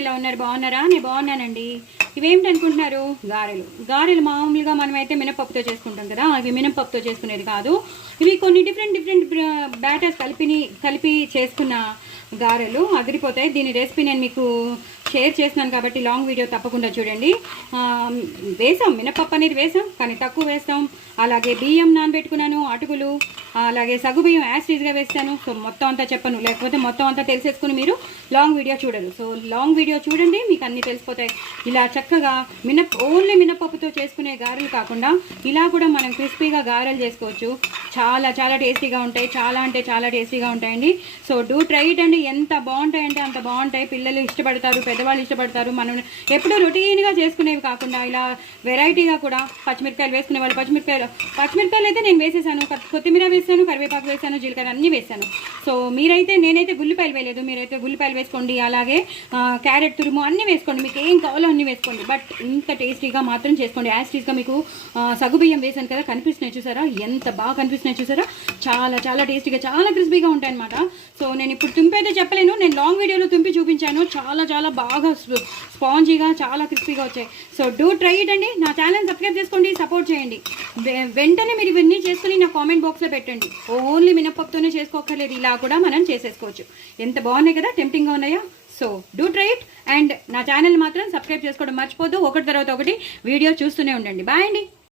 ఎలా ఉన్నారు? బాగున్నారా? నేను బాగున్నానండి. ఇవేమిటి అనుకుంటున్నారు? గారెలు మామూలుగా మనమైతే మినపప్పుతో చేసుకుంటాం కదా, అవి మినపప్పుతో చేసుకునేది కాదు. ఇవి కొన్ని డిఫరెంట్ బ్యాటర్స్ కలిపి చేసుకున్న గారెలు అదిరిపోతాయి. దీని రెసిపీ నేను మీకు షేర్ చేస్తున్నాను కాబట్టి లాంగ్ వీడియో తప్పకుండా చూడండి. వేసాం, మినపప్పు అనేది వేసాం కానీ తక్కువ వేస్తాం. అలాగే బియ్యం నానబెట్టుకున్నాను, అటుకులు, అలాగే సగ్గు బియ్యం యాస్టీజ్గా వేస్తాను. సో మొత్తం అంతా చెప్పను, లేకపోతే మొత్తం అంతా తెలిసేసుకుని మీరు లాంగ్ వీడియో చూడరు. సో లాంగ్ వీడియో చూడండి, మీకు అన్నీ తెలిసిపోతాయి. ఇలా చక్కగా ఓన్లీ మినపప్పుతో చేసుకునే గారెలు కాకుండా ఇలా కూడా మనం క్రిస్పీగా గారెలు చేసుకోవచ్చు. చాలా చాలా టేస్టీగా ఉంటాయి, చాలా అంటే చాలా టేస్టీగా ఉంటాయండి. సో డూ ట్రై ఇట్ అండి. ఎంత బాగుంటాయంటే అంత బాగుంటాయి. పిల్లలు ఇష్టపడతారు, పెద్దవాళ్ళు ఇష్టపడతారు. మనం ఎప్పుడూ రొటీన్గా చేసుకునేవి కాకుండా ఇలా వెరైటీగా కూడా పచ్చిమిరపకాయలు వేసుకునే వాళ్ళు పచ్చిమిరపకాయలు అయితే నేను వేసేసాను, కొత్తిమీర వేసాను, కరివేపాకు వేసాను, జీలకర్ర అన్నీ వేసాను. సో నేనైతే గుల్లిపాయలు వేయలేదు, మీరైతే గుల్లిపాయలు వేసుకోండి. అలాగే క్యారెట్ తురుము అన్నీ వేసుకోండి, మీకు ఏం కావాలో అన్నీ వేసుకోండి. బట్ ఇంత టేస్టీగా మాత్రం చేసుకోండి. యాస్టీస్గా మీకు సగ్గుబియ్యం వేసాను కదా, కనిపిస్తున్నాయి చూసారా? ఎంత బాగా కనిపిస్తున్నాయి చూసారా? చాలా చాలా టేస్టీగా, చాలా క్రిస్పీగా ఉంటాయి అనమాట. సో నేను ఇప్పుడు తుంపి అయితే చెప్పలేను, నేను లాంగ్ వీడియోలో తుంపి చూపించాను. చాలా చాలా బాగా స్పాంజీగా, చాలా క్రిస్పీగా వచ్చాయి. సో డూ ట్రై ఇట్ అండి. నా ఛానల్ సబ్స్క్రైబ్ చేసుకోండి, సపోర్ట్ చేయండి. వెంటనే మీరు ఇవన్నీ చేసుకుని నా కామెంట్ బాక్స్లో పెట్టండి. ఓన్లీ మినపప్పుతోనే చేసుకోక్కర్లేదు, ఇలా కూడా మనం చేసేసుకోవచ్చు. ఎంత బాగున్నాయి కదా, టెంప్టింగ్గా ఉన్నాయా? So do try it and నా ఛానల్ మాత్రం సబ్స్క్రైబ్ చేసుకోవడం మర్చిపోద్దు. ఒకటి తర్వాత ఒకటి వీడియో చూస్తూనే ఉండండి. బాయ్ అండి.